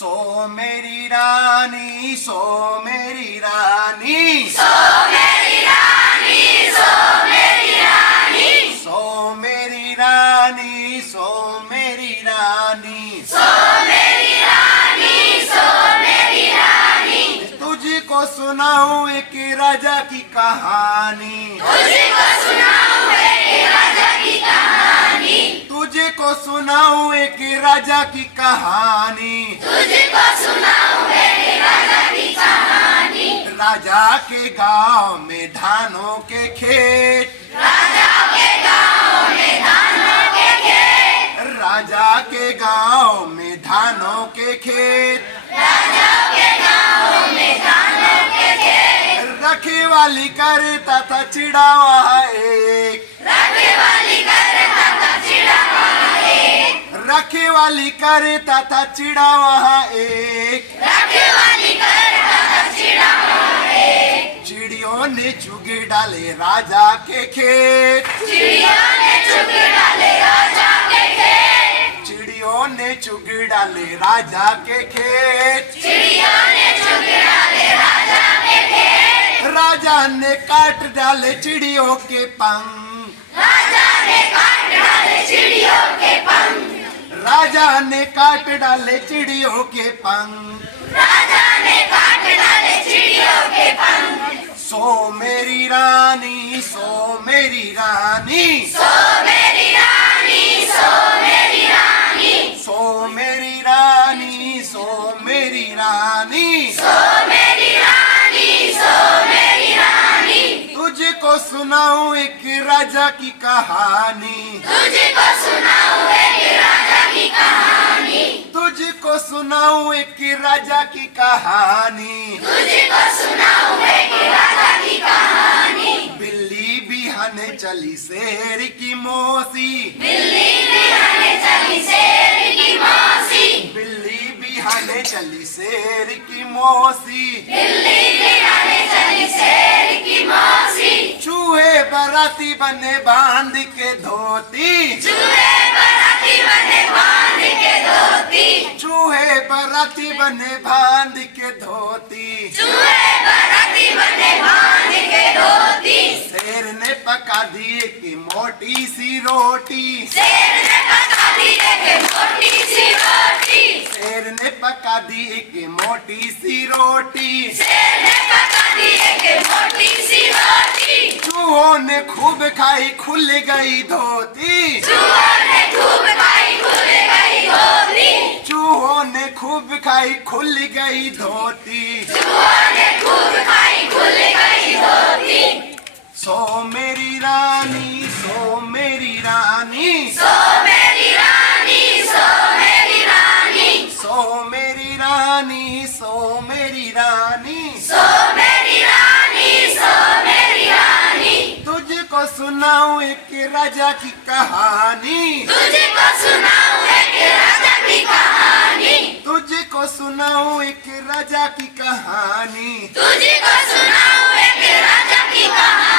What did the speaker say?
सो मेरी रानी, सो मेरी रानी, सो मेरी रानी, सो मेरी रानी, सो मेरी रानी, सो मेरी रानी, सो मेरी रानी, सो मेरी रानी। तुझको सुनाऊं एक राजा की कहानी, तुझको सुनाऊं एक राजा की कहानी, तुझको सुनाऊं एक राजा की कहानी। तुझको सुनाऊं एक राजा की कहानी। राजा के गांव में धानों के खेत, राजा के गांव में धानों के खेत, राजा के गांव में धानों के खेत। राजा के गांव में धानों के खेत। रखवाली करता था चिड़ावा एक, रखवाली करता था चिड़ावा एक, रखवाली करता था चिड़ावा एक। रखवाली करता था चिड़ावा एक। चिड़ियों ने चुग डाले राजा के खेत, चिड़ियों ने चुग डाले राजा के खेत, चिड़ियों ने चुग डाले राजा के खेत। चिड़ियों ने चुग डाले राजा के खेत। राजा ने काट डाले चिड़ियों के पंख, राजा ने काट डाले चिड़ियों के पंख, राजा ने काट डाले चिड़ियों के पंख। राजा ने काट डाले चिड़ियों के पंख। सो मेरी रानी, सो मेरी रानी, सो मेरी रानी, सो मेरी रानी, सो मेरी रानी, सो मेरी रानी। सो मेरी रानी, सो मेरी रानी। तुझको सुनाऊं एक राजा की कहानी, तुझको सुनाऊं एक राजा की कहानी, तुझको सुनाऊं एक राजा की कहानी। तुझको सुनाऊं एक राजा की कहानी। बिल्ली बिहाने चली शेर की मौसी, बिल्ली बिहाने चली शेर की मौसी, बिल्ली बिहाने चली शेर की मौसी। बिल्ली बिहाने चली शेर की मौसी। चूहे बराती बने बांध के धोती, चूहे बराती बने बांध के धोती, चूहे बराती बने बांध के धोती। चूहे बराती बने बांध के धोती। शेर ने पका दी एक मोटी सी रोटी, शेर ने पका दी एक मोटी सी रोटी, शेर ने पका दी एक मोटी सी रोटी। शेर ने पका दी एक मोटी सी रोटी। चूहों ने खूब खाई खुल गई धोती, चूहों ने खूब खाई खुल गई धोती, चूहों ने खूब खाई खुल गई धोती। चूहों ने खूब खाई खुल गई धोती। सो मेरी रानी, सो मेरी रानी, सो मेरी रानी, सो मेरी रानी, सो मेरी रानी, सो मेरी रानी। सो मेरी रानी, सो मेरी रानी। तुझको सुनाऊं एक राजा की कहानी, तुझको सुनाऊं एक राजा की कहानी, तुझको सुनाऊं एक राजा की कहानी। तुझको सुनाऊं एक राजा की कहानी।